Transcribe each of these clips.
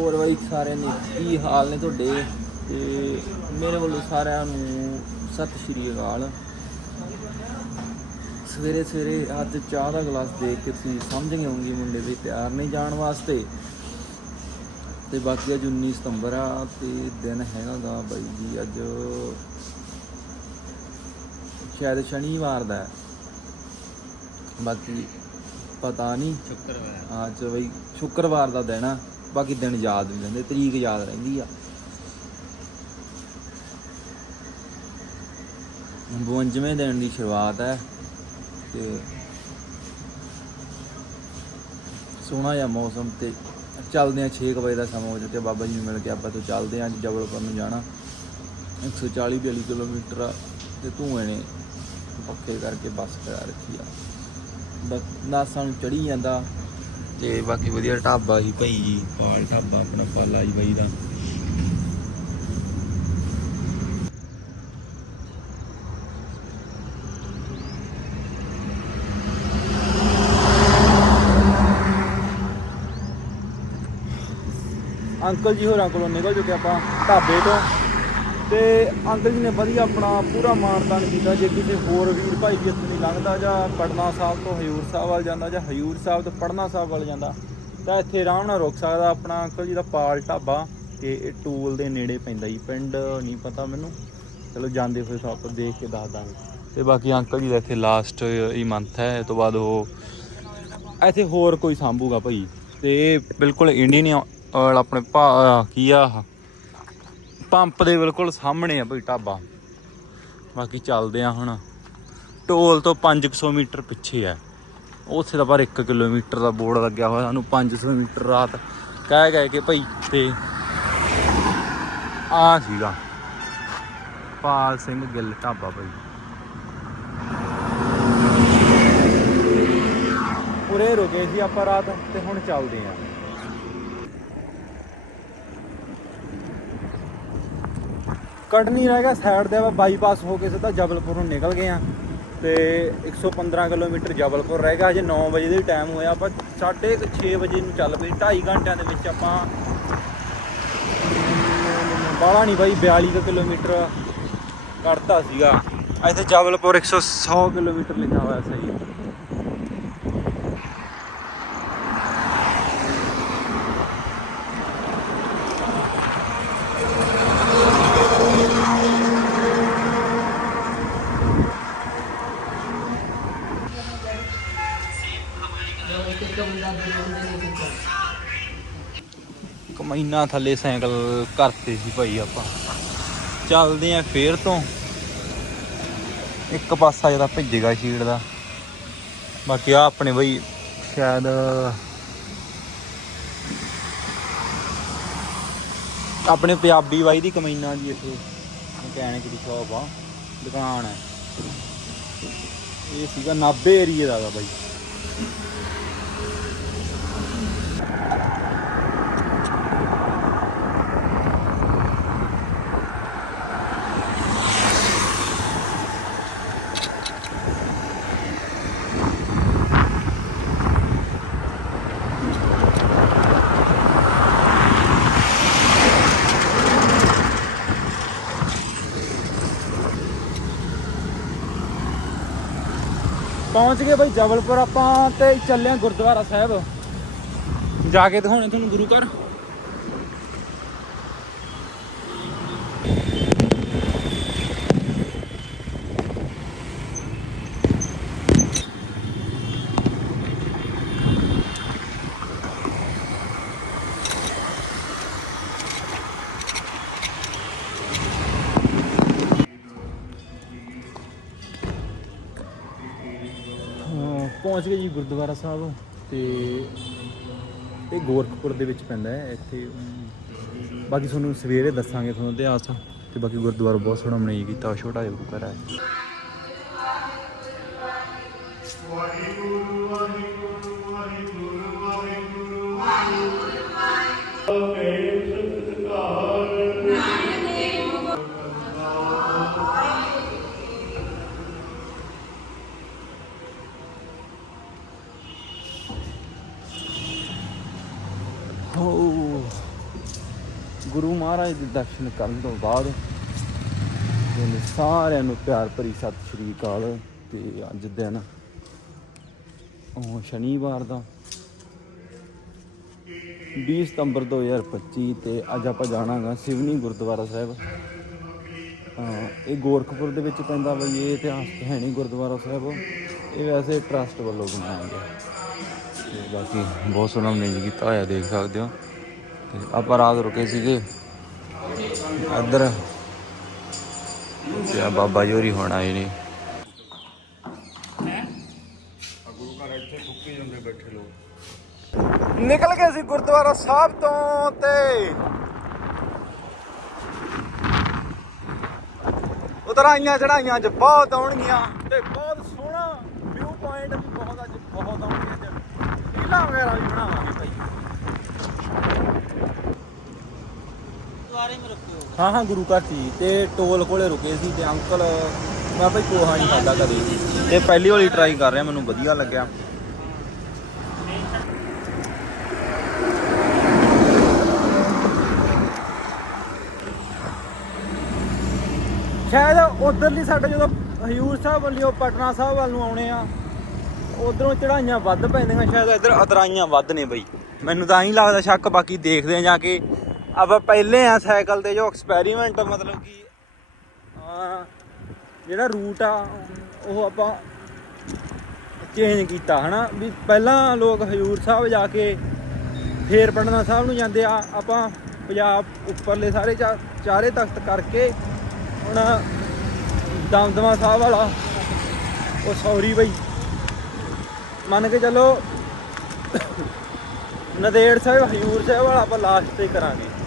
ਹੋਰ ਬਾਈ ਸਾਰਿਆਂ ਨੇ ਕੀ ਹਾਲ ਨੇ ਤੁਹਾਡੇ? ਤੇ ਮੇਰੇ ਵੱਲੋਂ ਸਾਰਿਆਂ ਨੂੰ ਸਤਿ ਸ਼੍ਰੀ ਅਕਾਲ। ਸਵੇਰੇ ਸਵੇਰੇ ਅੱਜ ਚਾਹ ਦਾ ਗਲਾਸ ਦੇਖ ਕੇ ਤੁਸੀਂ ਸਮਝ ਗਏ ਹੋਵੋਗੇ ਮੁੰਡੇ ਦੇ ਤਿਆਰ ਨਹੀਂ ਜਾਣ ਵਾਸਤੇ। ਤੇ ਬਾਕੀ ਅੱਜ 19 ਸਤੰਬਰ ਆ ਤੇ ਦਿਨ ਹੈਗਾਗਾ ਬਾਈ ਜੀ ਅੱਜ। ਸ਼ਾਇਦ ਸ਼ਨੀਵਾਰ ਦਾ। ਬਾਕੀ ਪਤਾ ਨਹੀਂ। ਸ਼ੁਕਰਵਾਰ। ਅੱਜ ਬਈ ਸ਼ੁੱਕਰਵਾਰ ਦਾ ਦਿਨ ਆ। ਬਾਕੀ ਦਿਨ ਯਾਦ ਨਹੀਂ ਰਹਿੰਦੇ, ਤਰੀਕ ਯਾਦ ਰਹਿੰਦੀ ਆ। 52ਵੇਂ ਦਿਨ ਦੀ ਸ਼ੁਰੂਆਤ ਹੈ ਤੇ ਸੋਹਣਾ ਜਿਹਾ ਮੌਸਮ ਤੇ ਚੱਲਦੇ ਆ 6 ਵਜੇ ਦਾ ਸਮਾਂ ਹੋ ਚੁੱਕਿਆ ਬਾਬਾ ਜੀ ਨੂੰ ਮਿਲ ਕੇ ਆਪਾਂ ਤੋਂ ਚੱਲਦੇ ਆ ਅੱਜ ਜਬਲਪੁਰ ਨੂੰ ਜਾਣਾ। 140 42 ਕਿਲੋਮੀਟਰ ਆ ਤੇ ਧੂਏ ਨੇ ਪੱਕੇ ਕਰਕੇ ਬੱਸ ਕਰਾ ਰੱਖੀ ਆ। ਬਸ ਨਾਸਾਂ ਨੂੰ ਚੜੀ ਜਾਂਦਾ। ਤੇ ਬਾਕੀ ਵਧੀਆ ਢਾਬਾ ਸੀ ਭਾਈ ਜੀ। ਪਾਲ ਢਾਬਾ ਆਪਣਾ ਪਾਲਾ ਜੀ ਬਾਈ ਦਾ। ਅੰਕਲ ਜੀ ਹੋਰਾਂ ਕੋਲੋਂ ਨਿਕਲ ਚੁੱਕੇ ਆਪਾਂ ਢਾਬੇ ਤੋਂ। ਤੇ ਅੰਕਲ ਜੀ ਨੇ ਵਧੀਆ ਆਪਣਾ ਪੂਰਾ ਮਾਨਦਾਨ ਕੀਤਾ ਜੇ ਕਿਸੇ ਹੋਰ ਵੀਰ ਭਾਈ ਵੀ ਇੱਥੋਂ ਨਹੀਂ ਲੰਘਦਾ ਜਾਂ ਪਟਨਾ ਸਾਹਿਬ ਤੋਂ ਹਯੂਰ ਸਾਹਿਬ ਵੱਲ ਜਾਂਦਾ ਜਾਂ ਹਯੂਰ ਸਾਹਿਬ ਤੋਂ ਪਟਨਾ ਸਾਹਿਬ ਵੱਲ ਜਾਂਦਾ ਤਾਂ ਇੱਥੇ ਆਰਾਮ ਨਾਲ ਰੁਕ ਸਕਦਾ ਆਪਣਾ ਅੰਕਲ ਜੀ ਦਾ ਪਾਲ ਢਾਬਾ ਤੇ ਇਹ ਟੂਲ ਦੇ ਨੇੜੇ ਪੈਂਦਾ ਜੀ ਪਿੰਡ ਨਹੀਂ ਪਤਾ ਮੈਨੂੰ ਚਲੋ ਜਾਂਦੇ ਹੋਏ ਤੋਂ ਦੇਖ ਕੇ ਦੱਸ ਦਾਂਗੇ ਤੇ ਬਾਕੀ ਅੰਕਲ ਜੀ ਦਾ ਇੱਥੇ ਲਾਸਟ ਹੀ ਮੰਥ ਹੈ ਇਹ ਤੋਂ ਬਾਅਦ ਉਹ ਇੱਥੇ ਹੋਰ ਕੋਈ ਸੰਭੂਗਾ ਭਾਈ ਤੇ ਇਹ ਬਿਲਕੁਲ ਇੰਡੀਅਨ ਆਪਣੇ ਭਾ ਕੀ ਆ? ਪੰਪ ਦੇ ਬਿਲਕੁਲ ਸਾਹਮਣੇ ਆ ਬਈ ਢਾਬਾ। ਬਾਕੀ ਚੱਲਦੇ ਆ ਹੁਣ। ਟੋਲ ਤੋਂ 500 ਮੀਟਰ ਪਿੱਛੇ ਆ। ਉੱਥੇ ਦਾ ਪਰ 1 ਕਿਲੋਮੀਟਰ ਦਾ ਬੋਰਡ ਲੱਗਿਆ ਹੋਇਆ ਸਾਨੂੰ 500 ਮੀਟਰ ਰਾਤ। ਕਹਿ ਗਏ ਕਿ ਭਾਈ ਤੇ ਆ ਸੀਗਾ। ਪਾਲ ਸਿੰਘ ਗਿੱਲ ਢਾਬਾ ਭਾਈ ਉਰੇ ਰੁਕੇ ਸੀ ਆਪਾਂ ਰਾਤ ਤੇ ਹੁਣ ਚੱਲਦੇ ਆਂ। ਕਟਨੀ ਰਹਿ ਗਿਆ ਸਾਈਡ ਦੇ ਆਪਾਂ ਬਾਈਪਾਸ ਹੋ ਕੇ ਸਿੱਧਾ ਜਬਲਪੁਰ ਨੂੰ ਨਿਕਲ ਗਏ ਆ ਤੇ 115 ਕਿਲੋਮੀਟਰ ਜਬਲਪੁਰ ਰਹਿ ਗਿਆ। ਹਜੇ 9 ਵਜੇ ਦੇ ਟਾਈਮ ਹੋਇਆ, ਆਪਾਂ 6:30 ਵਜੇ ਨੂੰ ਚੱਲ ਪਏ 2.5 ਘੰਟਿਆਂ ਦੇ ਵਿੱਚ ਆਪਾਂ ਬਾਲਾ ਨਹੀਂ ਬਾਈ 42 ਕੁ ਕਿਲੋਮੀਟਰ ਕੱਢਤਾ ਸੀਗਾ। ਇੱਥੇ ਜਬਲਪੁਰ 100 ਕਿਲੋਮੀਟਰ ਲਿਖਿਆ ਹੋਇਆ ਸਹੀ। ਇੱਕ ਥੱਲੇ ਸਾਈਕਲ ਕਰਤੇ ਸੀ ਭਾਈ ਆਪਾਂ। ਚੱਲਦੇ ਆ ਫੇਰ ਤੋਂ। ਇੱਕ ਪਾਸਾ ਜਿਹੜਾ ਭਿੱਜੇਗਾ ਸ਼ੀਟ ਦਾ। ਬਾਕੀ ਆ ਆਪਣੇ ਬਈ ਸ਼ਾਇਦ ਆਪਣੇ ਪੰਜਾਬੀ ਬਾਈ ਦੀ ਕਮੀਨਾ ਦੀ ਇੱਥੇ। ਮਕੈਨਿਕ ਦੀ ਸ਼ਾਪ ਆ। ਦੁਕਾਨ ਹੈ ਇਹ ਸੀਗਾ ਨਾਭੇ ਏਰੀਏ ਦਾ ਬਾਈ। ਪਹੁੰਚ ਗਏ ਬਈ ਜਬਲਪੁਰ ਆਪਾਂ ਤੇ ਚੱਲੇ ਆਂ ਗੁਰਦੁਆਰਾ ਸਾਹਿਬ। ਜਾ ਕੇ ਦਿਖਾਉਣੇ ਤੁਹਾਨੂੰ ਗੁਰੂ ਘਰ। ਪਹੁੰਚ ਗਏ ਜੀ ਗੁਰਦੁਆਰਾ ਸਾਹਿਬ ਤੇ ਇਹ ਗੋਰਖਪੁਰ ਦੇ ਵਿੱਚ ਪੈਂਦਾ ਹੈ, ਇੱਥੇ ਬਾਕੀ ਤੁਹਾਨੂੰ ਸਵੇਰੇ ਦੱਸਾਂਗੇ ਤੁਹਾਨੂੰ ਇਤਿਹਾਸ। ਤੇ ਬਾਕੀ ਗੁਰਦੁਆਰਾ ਬਹੁਤ ਸੋਹਣਾ ਬਣਾਈ ਕੀਤਾ ਛੋਟਾ ਜਿਹਾ ਗੁਰੂ ਘਰ ਹੈ ਹੋ ਗੁਰੂ ਮਹਾਰਾਜ ਦੇ ਦਰਸ਼ਨ ਕਰਨ ਤੋਂ ਬਾਅਦ ਤੁਹਾਨੂੰ ਸਾਰਿਆਂ ਨੂੰ ਪਿਆਰ ਭਰੀ ਸਤਿ ਸ਼੍ਰੀ ਅਕਾਲ। ਤੇ ਅੱਜ ਦਿਨ ਉਹ ਸ਼ਨੀਵਾਰ ਦਾ 20 ਸਤੰਬਰ 2025 ਤੇ ਅੱਜ ਆਪਾਂ ਜਾਣਾਗਾ ਸਿਵਨੀ ਗੁਰਦੁਆਰਾ ਸਾਹਿਬ। ਇਹ ਗੋਰਖਪੁਰ ਦੇ ਵਿੱਚ ਪੈਂਦਾ ਬਈ ਇਹ ਇਤਿਹਾਸ ਹੈ ਨਹੀਂ ਗੁਰਦੁਆਰਾ ਸਾਹਿਬ। ਇਹ ਵੈਸੇ ਟਰਸਟ ਵੱਲੋਂ ਬਣਾਇਆ ਗਿਆ। ਤੇ ਬਾਕੀ ਬਹੁਤ ਸੋਹਣਾ ਮੈਨੇਜ ਕੀਤਾ ਹੋਇਆ, ਦੇਖ ਸਕਦੇ ਹੋ। ਤੇ ਆਪਾਂ ਰਾਤ ਰੁਕੇ ਸੀਗੇ। ਇੱਧਰ। ਤੇ ਆ ਬਾਬਾ ਜੀ ਹੋਰੀ ਹੁਣ ਆਏ ਨੇ। ਨਿਕਲ ਗਏ ਸੀ ਗੁਰਦੁਆਰਾ ਸਾਹਿਬ ਤੋਂ ਤੇ ਉਤਰਾਈਆਂ ਚੜਾਈਆਂ ਅੱਜ ਬਹੁਤ ਆਉਣਗੀਆਂ ਤੇ ਬਹੁਤ ਸੋਹਣਾ ਵਿਊ ਪੁਆਇੰਟ ਵੀ ਬਹੁਤ ਅੱਜ ਬਹੁਤ ਆਉਣਗੇ ਅੱਜ ਵਗੈਰਾ ਵੀ ਬਣਾਵਾਂਗੇ ਭਾਈ। ਦੁਆਰੇ ਮੇ ਰੁਕੇ ਹੋ ਹਾਂ ਹਾਂ, ਗੁਰੂ ਘਰ ਸੀ ਤੇ ਟੋਲ ਕੋਲੇ ਰੁਕੇ ਸੀ ਤੇ ਅੰਕਲ, ਮੈਂ ਭਾਈ ਪੋਹਾ ਨਹੀਂ ਖਾਦਾ ਕਦੇ। ਤੇ ਪਹਿਲੀ ਵਾਰੀ ਟਰਾਈ ਕਰ ਰਿਹਾ, ਮੈਨੂੰ ਵਧੀਆ ਲੱਗਿਆ। ਸ਼ਾਇਦ ਉਧਰਲੀ ਸਾਡੇ ਜਦੋਂ ਹਯੂਰ ਸਾਹਿਬ ਵੱਲੋਂ, ਪਟਨਾ ਸਾਹਿਬ ਵੱਲ ਨੂੰ ਆਉਣੇ ਆ, ਉਧਰੋਂ ਚੜਾਈਆਂ ਵੱਧ ਪੈਂਦੀਆਂ, ਸ਼ਾਇਦ ਇੱਧਰ ਅਤਰਾਈਆਂ ਵੱਧ ਨੇ ਬਈ। ਮੈਨੂੰ ਤਾਂ ਹੀ ਲੱਗਦਾ, ਸ਼ੱਕ, ਬਾਕੀ ਦੇਖਦੇ ਆ ਜਾ ਕੇ ਆਪਾਂ ਪਹਿਲੇ ਆ ਸਾਈਕਲ ਤੇ ਜੋ ਐਕਸਪੈਰੀਮੈਂਟ ਮਤਲਬ ਕਿ ਜਿਹੜਾ ਰੂਟ ਆ, ਉਹ ਆਪਾਂ ਚੇਂਜ ਕੀਤਾ, ਹਨਾ? ਵੀ ਪਹਿਲਾਂ ਲੋਕ ਹਜ਼ੂਰ ਸਾਹਿਬ ਜਾ ਕੇ ਫੇਰ ਪਟਨਾ ਸਾਹਿਬ ਨੂੰ ਜਾਂਦੇ ਆ, ਆਪਾਂ ਪੰਜਾਬ ਉੱਪਰਲੇ ਸਾਰੇ ਚਾ- ਚਾਰੇ ਤਖਤ ਕਰਕੇ ਹੁਣ ਦਮਦਮਾ ਸਾਹਿਬ ਵਾਲਾ, ਉਹ ਸੌਰੀ ਬਈ। ਮੰਨ ਕੇ ਚੱਲੋ, ਨਦੇੜ ਸਾਹਿਬ, ਹਜ਼ੂਰ ਸਾਹਿਬ ਵਾਲਾ ਆਪਾਂ ਲਾਸਟ ਤੇ ਕਰਾਂਗੇ।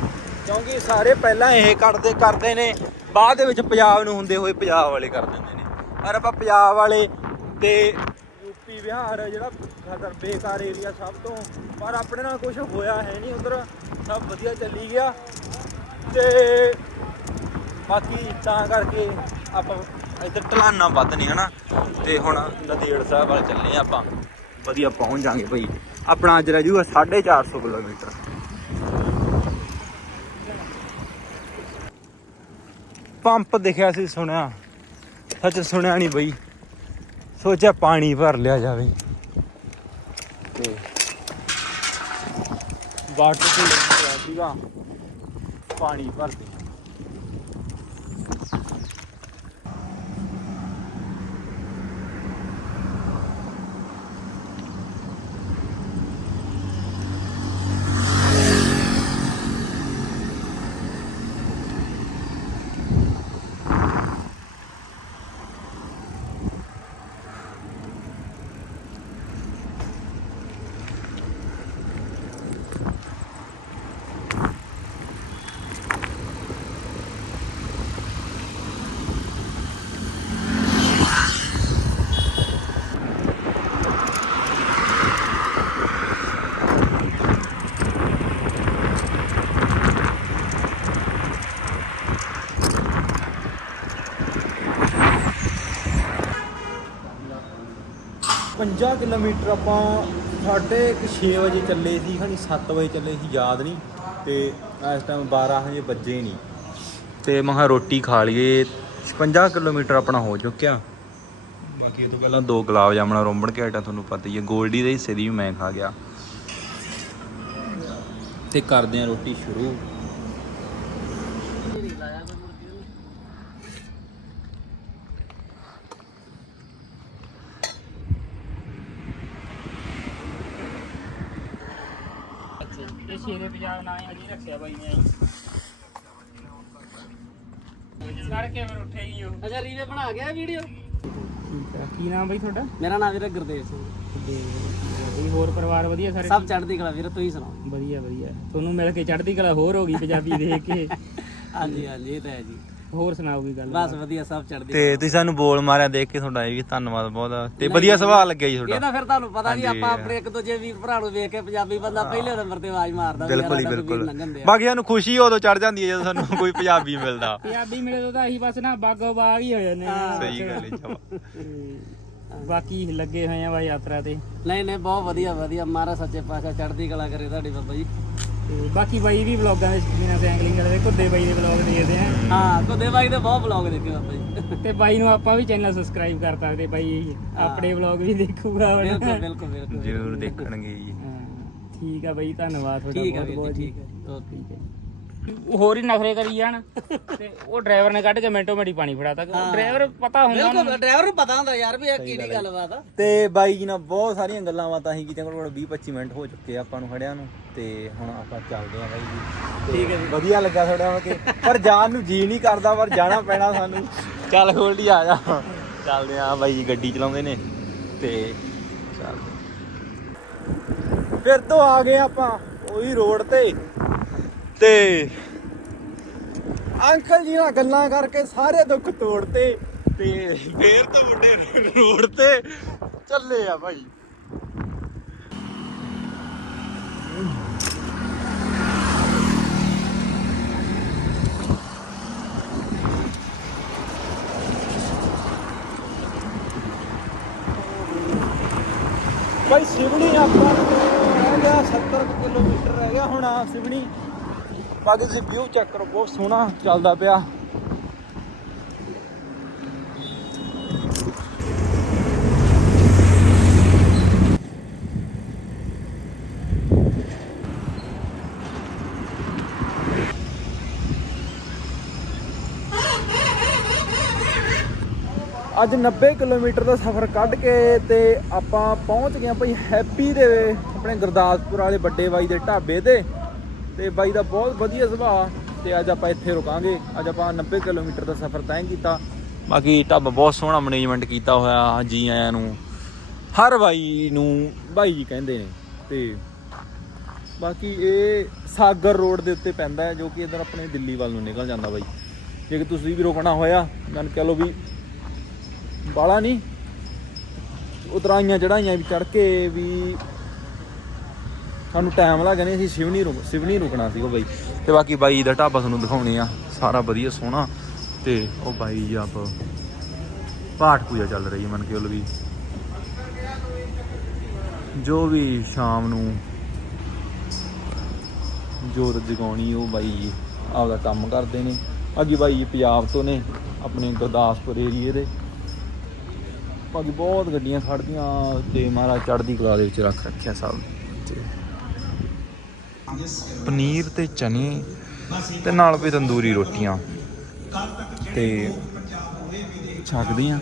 ਕਿਉਂਕਿ ਸਾਰੇ ਪਹਿਲਾਂ ਇਹ ਕਰਦੇ ਕਰਦੇ ਨੇ, ਬਾਅਦ ਦੇ ਵਿੱਚ ਪੰਜਾਬ ਨੂੰ ਹੁੰਦੇ ਹੋਏ ਪੰਜਾਬ ਵਾਲੇ ਕਰ ਦਿੰਦੇ ਨੇ। ਪਰ ਆਪਾਂ ਪੰਜਾਬ ਵਾਲੇ ਤੇ ਯੂਪੀ ਬਿਹਾਰ, ਜਿਹੜਾ ਸਾਡਾ ਬੇਕਾਰ ਏਰੀਆ ਸਭ ਤੋਂ, ਪਰ ਆਪਣੇ ਨਾਲ ਕੁਝ ਹੋਇਆ ਹੈ ਨਹੀਂ, ਉਧਰ ਸਭ ਵਧੀਆ ਚੱਲੀ ਗਿਆ। ਤੇ ਬਾਕੀ ਤਾਂ ਕਰਕੇ ਆਪਾਂ ਇੱਧਰ ਢਲਾਨਾ ਵੱਧ ਨਹੀਂ ਹਨਾ? ਤੇ ਹੁਣ ਨਦੇੜ ਸਾਹਿਬ ਵੱਲ ਚੱਲੇ ਆਪਾਂ। ਵਧੀਆ ਪਹੁੰਚ ਜਾਾਂਗੇ ਭਾਈ ਆਪਣਾ ਅੱਜ ਰਹਿ ਜੂਗਾ 450 ਕਿਲੋਮੀਟਰ। ਪੰਪ ਦਿਖਿਆ ਸੀ ਸੁਣਿਆ। ਸੱਚ ਸੁਣਿਆ ਨਹੀਂ ਬਈ। ਸੋਚਿਆ ਪਾਣੀ ਭਰ ਲਿਆ ਜਾਵੇ। ਤੇ ਵਾਟਰ ਤੋਂ ਸੀਗਾ। ਪਾਣੀ ਭਰਦੇ। ਪੰਜਾਹ ਕਿਲੋਮੀਟਰ ਆਪਾਂ ਸਾਢੇ 6 ਵਜੇ ਚੱਲੇ ਸੀ, ਖਾਣੀ 7 ਵਜੇ ਚੱਲੇ ਸੀ, ਯਾਦ ਨਹੀਂ। ਤੇ ਇਸ ਟਾਈਮ 12 ਵਜੇ ਵੱਜੇ ਨਹੀਂ। ਤੇ ਮਹਾ ਰੋਟੀ ਖਾ ਲਈਏ। 56 ਕਿਲੋਮੀਟਰ ਆਪਣਾ ਹੋ ਚੁੱਕਿਆ। ਬਾਕੀ ਇਹ ਤੋਂ ਪਹਿਲਾਂ ਦੋ ਗੁਲਾਬ ਜਾਮਣਾ ਰੋਂਬੜ ਕੇ ਆਟਾ ਤੁਹਾਨੂੰ ਪਤਾ ਹੀ ਹੈ। ਗੋਲਡੀ ਦੇ ਹਿੱਸੇ ਦੀ ਵੀ ਮੈਂ ਖਾ ਗਿਆ। ਤੇ ਕਰਦੇ ਆ ਰੋਟੀ ਸ਼ੁਰੂ ਇਹ ਸ਼ੇਰੇ ਪੰਜਾਬ ਨਾ ਹੈ ਅਜੀ ਰੱਖਿਆ ਬਾਈ ਨੇ ਉੱਠੇ ਹੀ ਉਹ। ਅੱਛਾ ਰੀਵੇ ਬਣਾ ਗਿਆ ਵੀਡੀਓ? ਠੀਕ ਹੈ ਕੀ ਨਾਮ ਬਾਈ ਤੁਹਾਡਾ? ਮੇਰਾ ਨਾਮ ਵੀਰ ਗੁਰਦੇਵ ਸਿੰਘ। ਤੇ ਹੋਰ ਪਰਿਵਾਰ ਵਧੀਆ ਸਾਰੇ ਸਭ ਚੜ੍ਹਦੀ ਕਲਾ ਵੀਰ ਤੁਸੀਂ ਸੁਣਾਓ? ਵਧੀਆ ਵਧੀਆ। ਤੁਹਾਨੂੰ ਮਿਲ ਕੇ ਚੜ੍ਹਦੀ ਕਲਾ ਹੋਰ ਹੋ ਗਈ ਪੰਜਾਬੀ ਦੇਖ ਕੇ। ਹਾਂਜੀ ਹਾਂਜੀ ਇਹ ਤਾਂ ਹੈ ਜੀ। ਹੋਰ ਸੁਣਾਓ ਕੋਈ ਗੱਲ? ਬਸ ਵਧੀਆ ਸਭ ਚੜ੍ਹਦੀ ਤੇ ਤੁਸੀਂ ਸਾਨੂੰ ਬੋਲ ਮਾਰਿਆ ਦੇਖ ਕੇ ਤੁਹਾਡਾ ਇਹ ਵੀ ਧੰਨਵਾਦ ਬਹੁਤ ਤੇ ਵਧੀਆ ਸੁਭਾਅ ਲੱਗਿਆ ਜੀ ਇਹ ਤੁਹਾਡਾ ਤਾਂ ਫਿਰ ਤੁਹਾਨੂੰ ਪਤਾ ਵੀ ਹਾਂਜੀ। ਆਪਾਂ ਆਪਣੇ ਇੱਕ ਦੂਜੇ ਵੀਰ ਭਰਾ ਨੂੰ ਵੇਖ ਕੇ ਪੰਜਾਬੀ ਬੰਦਾ ਪਹਿਲੇ ਨੰਬਰ ਤੇ ਆਵਾਜ਼ ਮਾਰਦਾ ਵੀ ਬਿਲਕੁਲ ਹੀ ਯਾਰ ਬਿਲਕੁਲ। ਲੰਘਣ ਦਿਆ। ਬਾਕੀ ਸਾਨੂੰ ਖੁਸ਼ੀ ਉਦੋਂ ਚੜ ਜਾਂਦੀ ਹੈ ਜਦੋਂ ਸਾਨੂੰ ਕੋਈ ਪੰਜਾਬੀ ਮਿਲਦਾ। ਪੰਜਾਬੀ ਮਿਲੇ ਤਾਂ ਅਸੀਂ ਬਸ ਨਾ ਬਾਗੋ ਬਾਗ ਹੀ ਹੋ ਜਾਂਦੇ ਆ ਸਹੀ ਗੱਲ ਹੈ ਜਮਾ ਤੇ ਬਾਕੀ ਲੱਗੇ ਹੋਏ ਆ ਵਾ ਯਾਤਰਾ ਤੇ। ਨਹੀਂ ਨਹੀਂ ਬਹੁਤ ਵਧੀਆ ਵਧੀਆ। ਮਹਾਰਾਜ ਸੱਚੇ ਪਾਤਸ਼ਾਹ ਚੜ੍ਹਦੀ ਕਲਾ ਕਰੇ ਤੁਹਾਡੀ ਬਾਬਾ ਜੀ। ਤੇ ਬਾਕੀ ਬਾਈ ਵੀ ਵਲੌਗਾਂ ਦੇ ਸ਼ੌਕੀਨ ਆ ਸਾਈਕਲਿੰਗ ਵਾਲੇ ਦੇ ਘੁੱਦੇ ਬਾਈ ਦੇ ਵਲੌਗ ਦੇਖਦੇ ਆ। ਹਾਂ ਕੁੱਦੇ ਬਾਈ ਦੇ ਬਹੁਤ ਬਲੌਗ ਦੇਖੇ ਆਪਾਂ ਜੀ ਤੇ ਬਾਈ ਨੂੰ ਆਪਾਂ ਵੀ ਚੈਨਲ ਸਬਸਕ੍ਰਾਈਬ ਕਰ ਸਕਦੇ ਬਾਈ ਆਪਣੇ ਵਲੌਗ ਵੀ ਦੇਖੂਗਾ ਹੁਣ। ਬਿਲਕੁਲ ਬਿਲਕੁਲ ਬਿਲਕੁਲ। ਜ਼ਰੂਰ ਦੇਖਣਗੇ ਜੀ। ਹਾਂ, ਠੀਕ ਆ ਬਾਈ ਧੰਨਵਾਦ ਤੁਹਾਡਾ ਠੀਕ ਬਹੁਤ ਵੀਰ ਬਹੁਤ ਜੀ। ਠੀਕ ਹੈ ਓਕੇ। ਠੀਕ ਹੈ। ਹੋਰ ਹੀ ਨਖਰੇ ਕਰੀ ਜਾਣ। ਤੇ ਉਹ ਡਰਾਈਵਰ ਨੇ ਕੱਢ ਕੇ ਮਿੰਟੋ ਮਿੰਟੀ ਪਾਣੀ ਫੜਾਤਾ ਡਰਾਈਵਰ ਪਤਾ ਹੁੰਦਾ ਬਿਲਕੁਲ ਡਰਾਈਵਰ ਨੂੰ ਪਤਾ ਹੁੰਦਾ ਯਾਰ ਵੀ ਇਹ ਕਿਹੜੀ ਗੱਲਬਾਤ ਆ। ਤੇ ਬਾਈ ਜੀ ਨਾਲ ਬਹੁਤ ਸਾਰੀਆਂ ਗੱਲਾਂ ਬਾਤਾਂ ਅਸੀਂ ਕੀਤੀਆਂ ਕੋਲ 20 25 ਮਿੰਟ ਹੋ ਚੁੱਕੇ ਆ ਆਪਾਂ ਨੂੰ ਖੜਿਆਂ ਨੂੰ। ਤੇ ਹੁਣ ਆਪਾਂ ਚੱਲਦੇ ਆ ਬਾਈ ਜੀ। ਠੀਕ ਹੈ ਜੀ। ਵਧੀਆ ਲੱਗਾ ਤੁਹਾਡਾ ਹੋ ਕੇ ਪਰ ਜਾਣ ਨੂੰ ਜੀ ਨਹੀਂ ਕਰਦਾ ਪਰ ਜਾਣਾ ਪੈਣਾ ਸਾਨੂੰ। ਚੱਲ ਗੋਲਡੀ ਆ ਜਾ। ਚੱਲਦੇ ਆ ਬਾਈ ਜੀ ਗੱਡੀ ਚਲਾਉਂਦੇ ਨੇ। ਤੇ ਫਿਰ ਤੋਂ ਆ ਗਏ ਆਪਾਂ ਉਹੀ ਰੋਡ ਤੇ। ਤੇ ਅੰਕਲ ਜੀ ਨਾਲ ਗੱਲਾਂ ਕਰਕੇ ਸਾਰੇ ਦੁੱਖ ਤੋੜਤੇ ਤੇ ਫੇਰ ਤੋਂ ਵੱਡੇ ਰੋਡ ਤੇ ਚੱਲੇ ਆ ਭਾਈ। ਭਾਈ ਸਿਵਣੀ ਆਪਾਂ ਰਹਿ ਗਿਆ 70 ਕੁ ਕਿਲੋਮੀਟਰ ਰਹਿ ਗਿਆ ਹੁਣ ਆ ਸਿਵਣੀ। ਬਾਕੀ ਤੁਸੀਂ ਵਿਊ ਚੈੱਕ ਕਰੋ, ਬਹੁਤ ਸੋਹਣਾ ਚੱਲਦਾ ਪਿਆ। ਅੱਜ 90 ਕਿਲੋਮੀਟਰ ਦਾ ਸਫ਼ਰ ਕੱਢ ਕੇ ਤੇ ਆਪਾਂ ਪਹੁੰਚ ਗਏ ਭਾਈ ਹੈਪੀ ਦੇ, ਆਪਣੇ ਗੁਰਦਾਸਪੁਰ ਵਾਲੇ ਵੱਡੇ ਬਾਈ ਦੇ ਢਾਬੇ ਤੇ। ਤੇ ਬਾਈ ਦਾ ਬਹੁਤ ਵਧੀਆ ਸੁਭਾਅ ਤੇ ਅੱਜ ਆਪਾਂ ਇੱਥੇ ਰੁਕਾਂਗੇ। ਅੱਜ ਆਪਾਂ 90 ਕਿਲੋਮੀਟਰ ਦਾ ਸਫ਼ਰ ਤੈਅ ਕੀਤਾ। ਬਾਕੀ ਢਾਬਾ ਬਹੁਤ ਸੋਹਣਾ ਮੈਨੇਜਮੈਂਟ ਕੀਤਾ ਹੋਇਆ ਜੀ ਆਇਆਂ ਨੂੰ। ਹਰ ਬਾਈ ਨੂੰ ਬਾਈ ਜੀ ਕਹਿੰਦੇ ਨੇ ਤੇ ਬਾਕੀ ਇਹ ਸਾਗਰ ਰੋਡ ਦੇ ਉੱਤੇ ਪੈਂਦਾ ਹੈ, ਜੋ ਕਿ ਇਧਰ ਆਪਣੇ ਦਿੱਲੀ ਵੱਲ ਨੂੰ ਨਿਕਲ ਜਾਂਦਾ ਬਾਈ। ਜੇ ਤੁਸੀਂ ਵੀ ਰੁਕਣਾ ਹੋਇਆ ਮੰਨ ਕੇ ਲਓ ਵੀ ਬਾਲਾ ਨਹੀਂ, ਉਤਰਾਈਆਂ ਚੜਾਈਆਂ ਵੀ ਚੜ ਕੇ ਵੀ ਸਾਨੂੰ ਟਾਈਮ ਲੱਗ ਗਿਆ ਅਸੀਂ ਸਿਵਨੀ ਰੁਕ ਸਿਵਨੀ ਰੁਕਣਾ ਸੀ ਉਹ ਬਾਈ। ਤੇ ਬਾਕੀ ਬਾਈ ਦਾ ਢਾਬਾ ਤੁਹਾਨੂੰ ਦਿਖਾਉਣੇ ਆ, ਸਾਰਾ ਵਧੀਆ ਸੋਹਣਾ। ਤੇ ਉਹ ਬਾਈ ਆਪ ਪਾਠ ਪੂਜਾ ਚੱਲ ਰਹੀ ਹੈ ਮੰਨ ਕੇ ਉਹ ਵੀ। ਜੋ ਵੀ ਸ਼ਾਮ ਨੂੰ ਜੋਤ ਜਗਾਉਣੀ, ਉਹ ਬਾਈ ਆਪਦਾ ਕੰਮ ਕਰਦੇ ਨੇ। ਬਾਕੀ ਬਾਈ ਪੰਜਾਬ ਤੋਂ ਨੇ, ਆਪਣੇ ਗੁਰਦਾਸਪੁਰ ਏਰੀਏ ਦੇ। ਬਾਕੀ ਬਹੁਤ ਗੱਡੀਆਂ ਖੜਦੀਆਂ ਤੇ ਮਹਾਰਾਜ ਚੜ੍ਹਦੀ ਕਲਾ ਦੇ ਵਿੱਚ ਰੱਖ ਰੱਖਿਆ ਸਭ। ਤੇ ਪਨੀਰ ਤੇ ਚਨੇ ਤੇ ਨਾਲ ਵੀ ਤੰਦੂਰੀ ਰੋਟੀਆਂ। ਤੇ ਛਕਦੀਆਂ